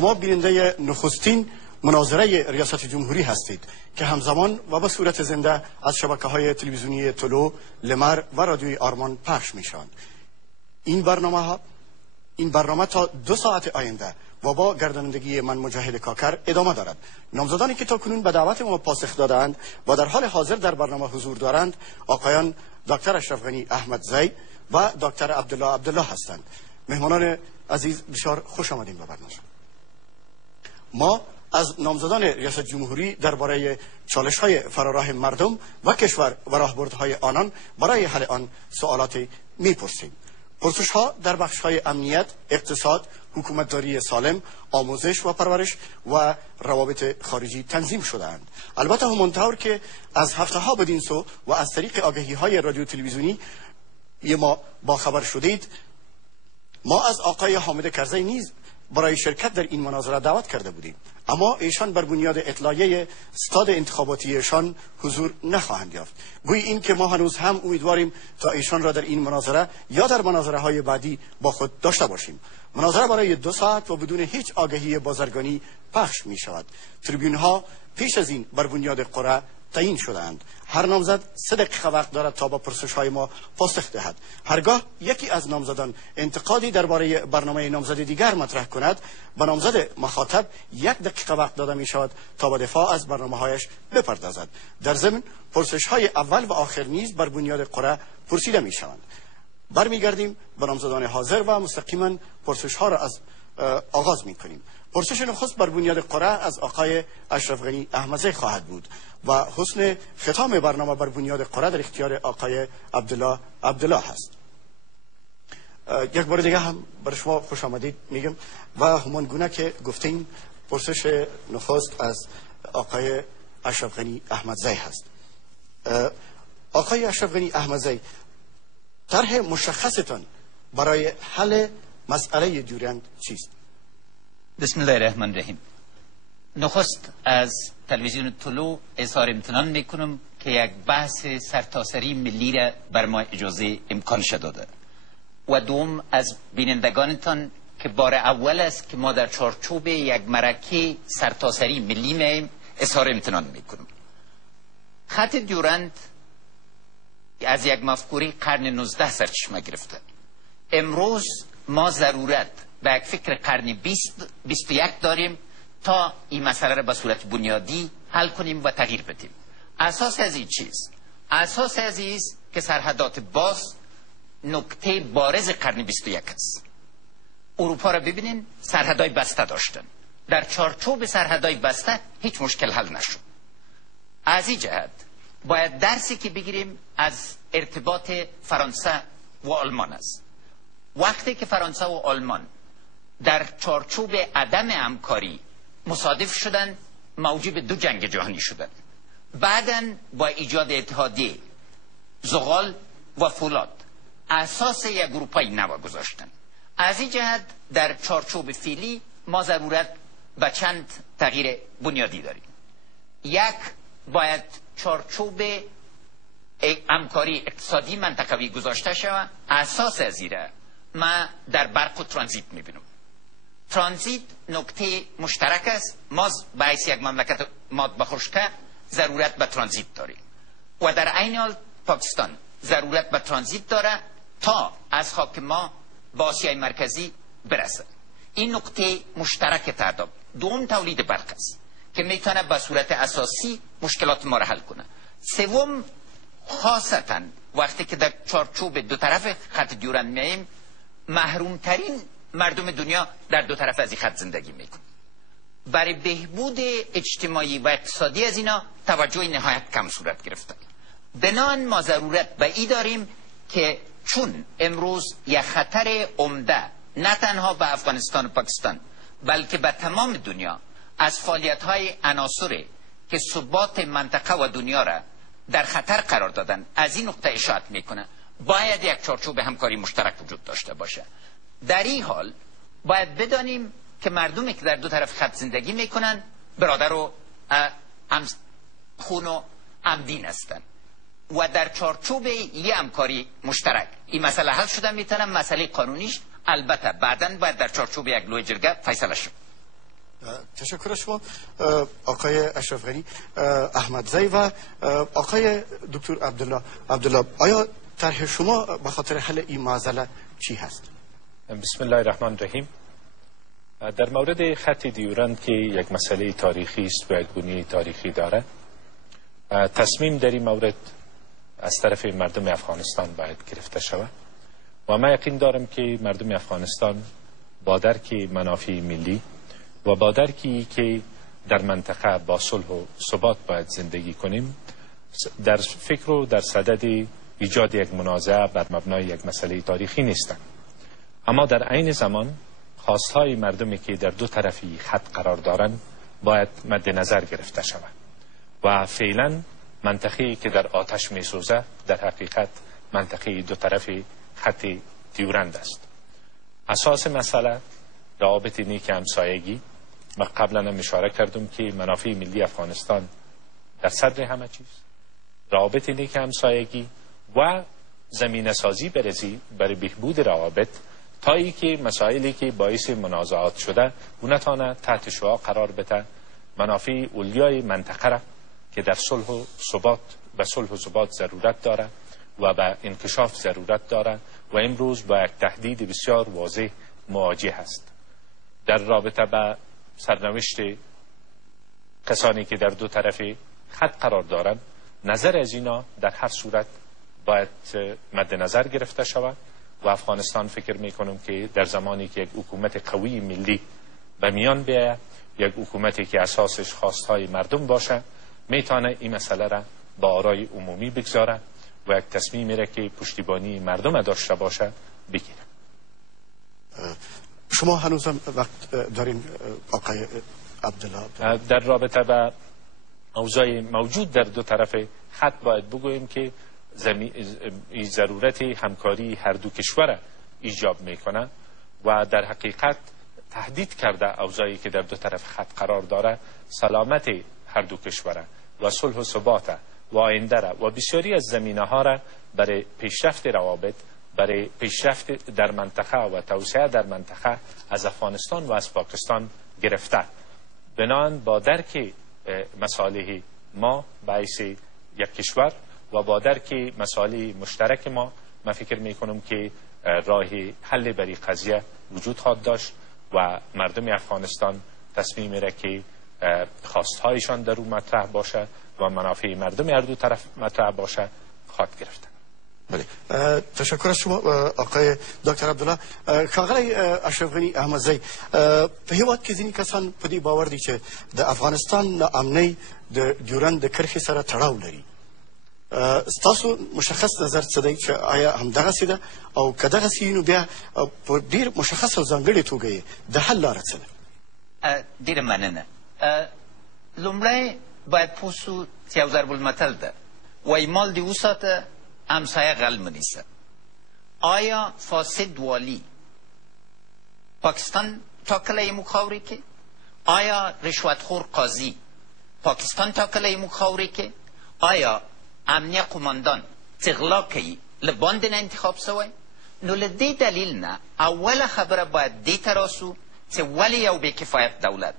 شما بیننده نخستین مناظره ریاست جمهوری هستید که همزمان و به صورت زنده از شبکه‌های تلویزیونی طلوع، لمر و رادیوی آرمان پخش می‌شوند. این برنامه تا 2 ساعت آینده و با گردانندگی من مجاهد کاکر ادامه دارد. نامزدانی که تاکنون به دعوت ما پاسخ دادند و در حال حاضر در برنامه حضور دارند آقایان دکتر اشرف غنی احمدزی و دکتر عبدالله هستند. مهمانان عزیز بسیار خوش آمدین به برنامه. ما از نامزدان ریاست جمهوری درباره چالش‌های فراراه مردم و کشور و راهبردهای آنان برای حل آن سوالاتی می‌پرسیم. پرسش‌ها در بخش‌های امنیت، اقتصاد، حکومتداری سالم، آموزش و پرورش و روابط خارجی تنظیم شده‌اند. البته همانطور که از هفته‌ها بدین سو و از طریق آگهی‌های رادیو تلویزیونی ما باخبر شدید، ما از آقای حامد کرزی نیز برای شرکت در این مناظره دعوت کرده بودیم، اما ایشان بر بنیاد اطلاعیه استاد انتخاباتی ایشان حضور نخواهند یافت. گویی این که ما هنوز هم امیدواریم تا ایشان را در این مناظره یا در مناظره های بعدی با خود داشته باشیم. مناظره برای 2 ساعت و بدون هیچ آگهی بازرگانی پخش می شود. تریبیون ها پیش از این بر بنیاد قرعه تعیین شده‌اند. هر نامزد 3 دقیقه وقت دارد تا با پرسش های ما پاسخ دهد. هرگاه یکی از نامزدان انتقادی درباره برنامه نامزد دیگر مطرح کند، به نامزد مخاطب 1 دقیقه وقت داده می شود تا با دفاع از برنامه‌هایش بپردازد. در ضمن پرسش های اول و آخر نیز بر بنیاد قرعه پرسیده می شوند. برمیگردیم به نامزدان حاضر و مستقیما پرسش ها را از آغاز می کنیم. پرسش نخست بر بنیاد قرعه از آقای اشرف غنی احمدزی خواهد بود و حسن ختام برنامه بر بنیاد قرعه در اختیار آقای عبدالله هست. یک بار دیگه هم بر شما خوش آمدید میگم و همان گونه که گفتیم پرسش نخست از آقای اشرف غنی احمدزی هست. آقای اشرف غنی احمدزی، طرح مشخصتان برای حل مسئله جوریند چیست؟ بسم الله الرحمن الرحیم. نخست از تلویزیون طلوع اظهار امتنان میکنم که یک بحث سرتاسری ملی را بر ما اجازه امکان داده و دوم از بینندگانتان که بار اول است که ما در چارچوب یک معرکه سرتاسری ملی میم اظهار امتنان میکنم. خط دیورند از یک مفکوره قرن 19 سرچشمه گرفته. امروز ما ضرورت به یک فکر قرن 21 داریم تا این مسئله را به صورت بنیادی حل کنیم و تغییر بدیم. اساس از این چیز؟ اساس از این است که سرحدات باز نکته بارز قرن 21 است. اروپا را ببینین، سرحدای بسته داشتن. در چارچوب سرحدای بسته هیچ مشکل حل نشد. از این جهت باید درسی که بگیریم از ارتباط فرانسه و آلمان است. وقتی که فرانسه و آلمان در چارچوب عدم همکاری مصادف شدند، موجب 2 جنگ جهانی شدند. بعداً با ایجاد اتحادیه زغال و فولاد اساس یک اروپای نو گذاشتند. از این جهت در چارچوب فعلی ما ضرورت به چند تغییر بنیادی داریم. یک، باید چارچوب همکاری اقتصادی منطقوی گذاشته شود. اساس از این ما در برق و ترانزیت میبینم. ترانزیت نکته مشترک است. ما به حیث یک مملکت ماد خشکه ضرورت به ترانزیت داریم و در عین حال پاکستان ضرورت به ترانزیت داره تا از خاک ما به آسیای مرکزی برسه. این نکته مشترک تعداد. دوم، تولید برق است که میتونه به صورت اساسی مشکلات ما را حل کنه. سوم، خاصتا وقتی که در چارچوب 2 طرف خط دیورند میایم، محرومترین مردم دنیا در 2 طرف از این خط زندگی میکنن. برای بهبود اجتماعی و اقتصادی از اینا توجه نهایت کم صورت گرفته. بنابراین ما ضرورت به این داریم که چون امروز یک خطر عمده نه تنها به افغانستان و پاکستان بلکه به تمام دنیا از فعالیت‌های عناصری که ثبات منطقه و دنیا را در خطر قرار دادن، از این نقطه اشاره میکنه باید یک چارچوب همکاری مشترک وجود داشته باشه. در این حال باید بدانیم که مردمی که در 2 طرف خط زندگی میکنن برادر و خون و همدین هستند و در چارچوب یه همکاری مشترک این مسئله حل شده. میتونم مسئله قانونیش البته بعداً باید در چارچوب یک لوی جرگه فیصله شد. تشکر شما آقای اشرف غنی، احمدزی و آقای دکتر عبدالله. آیا طرح شما به خاطر حل این معضله چی هست؟ بسم الله الرحمن الرحیم. در مورد خط دیورند که یک مسئله تاریخی است و یک بنیه تاریخی داره، تصمیم در این مورد از طرف مردم افغانستان باید گرفته شود و من یقین دارم که مردم افغانستان با درک منافع ملی و با درکی که در منطقه با صلح و ثبات باید زندگی کنیم، در فکر و در صدد ایجاد یک منازعه بر مبنای یک مسئله تاریخی نیستند. اما در عین زمان خواستهای مردمی که در دو طرفی خط قرار دارند باید مد نظر گرفته شود و فعلا منطقه‌ای که در آتش می‌سوزه در حقیقت منطقه دو طرفی خط دیورند است. اساس مسئله روابط نیک همسایگی. من قبلا هم اشاره کردم که منافع ملی افغانستان در صدر همه چیز، روابط نیک همسایگی و زمینه سازی برای بهبود روابط تا ای که مسائلی که باعث منازعات شده و نتانه تحت شعاع قرار بده منافع اولیای منطقه را که در صلح و ثبات ضرورت داره و به انکشاف ضرورت داره و امروز با یک تهدید بسیار واضح مواجه است. در رابطه با سرنوشت کسانی که در دو طرف خط قرار دارند، نظر از اینا در هر صورت باید مد نظر گرفته شود و افغانستان فکر میکنم که در زمانی که یک حکومت قوی ملی به میان بیاید، یک حکومتی که اساسش خواستهای مردم باشه، میتونه این مسئله را با آرای عمومی بگذاره و یک تصمیمی را که پشتیبانی مردم داشته باشه بگیره. شما هنوزم وقت دارین آقای عبدالله؟ در رابطه با اوضاع موجود در دو طرف خط باید بگوییم که ضرورت همکاری هر دو کشور ایجاب میکنه و در حقیقت تهدید کرده اوضاعی که در دو طرف خط قرار داره سلامت هر دو کشور و صلح و ثبات و آینده و بسیاری از زمینه ها را برای پیشرفت روابط، برای پیشرفت در منطقه و توسعه در منطقه از افغانستان و از پاکستان گرفته. بنابراین با درک مصالح ما باعث یک کشور و با درک مصالح مشترک ما، من فکر میکنم که راه حل برای قضیه وجود خواهد داشت و مردم افغانستان تصمیمی را که خواستهایشان در اون مطرح باشه و منافع مردم هر دو طرف مطرح باشه خواهد گرفت. بله، تشکر از شما آقای دکتر عبدالله. ښاغلی اشرف غني احمدزی، په هیواد کې ځینې کسان په دې باور دي چې د افغانستان ناامنۍ د ډیورند د کرښې سره تړاو لري. ستاسو مشخص نظر څه دی چې آیا همدغسې ده او که دغسې وي نو بیا په ډېر مشخص او ځانګړې توګه یې د حل لاره څه ده؟ ډېره مننه. لومړی باید پوه سو چې یو ضرب المثل ده، وایي مال دې وساته همسایه غل منیسه. آیا فاسد والی پاکستان ټاکلی موږ خاورې کې؟ آیا رشوتخور قاضي پاکستان ټاکلی موږ خاورې کې؟ آیا امنیه قماندان چې غلا کوي له باندې نه انتخاب سوی؟ نو له دې دلیل نه اوله خبره باید دې ته راسو چې ولې یو بې کفایت دولت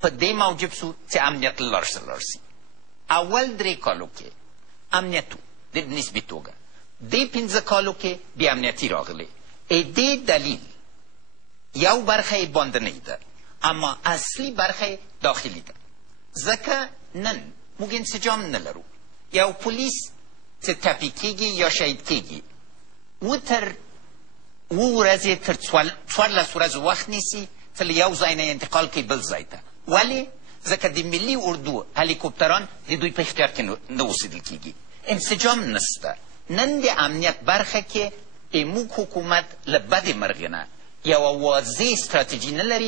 په دې موجب سو چې امنیت له لارې سره لاړ شي. اول 3 کالو کې امنیت و د نسبي توګه، دې 15 کالو کې بې امنیتي راغلی. دې دلیل یو برخه یې باندنۍ ده اما اصلي برخه یې داخلي ده. ځکه نن موږ انسجام نه لرو. یو پولیس چې ټپي کېږي یا شهید کېږي تر 2 ورځې تر 14 ورځو وخت نیسي چې له یو ځای نه انتقال کوي بل ځای ته. ولې؟ ځکه د ملي اردو هلیکوپتران د دوی په اختیار کې نه اوسېدل کېږي. انسجام نسته. نن د امنیت برخه کې موږ حکومت له بدې مرغې نه یوه واضح ستراتیژي نه لري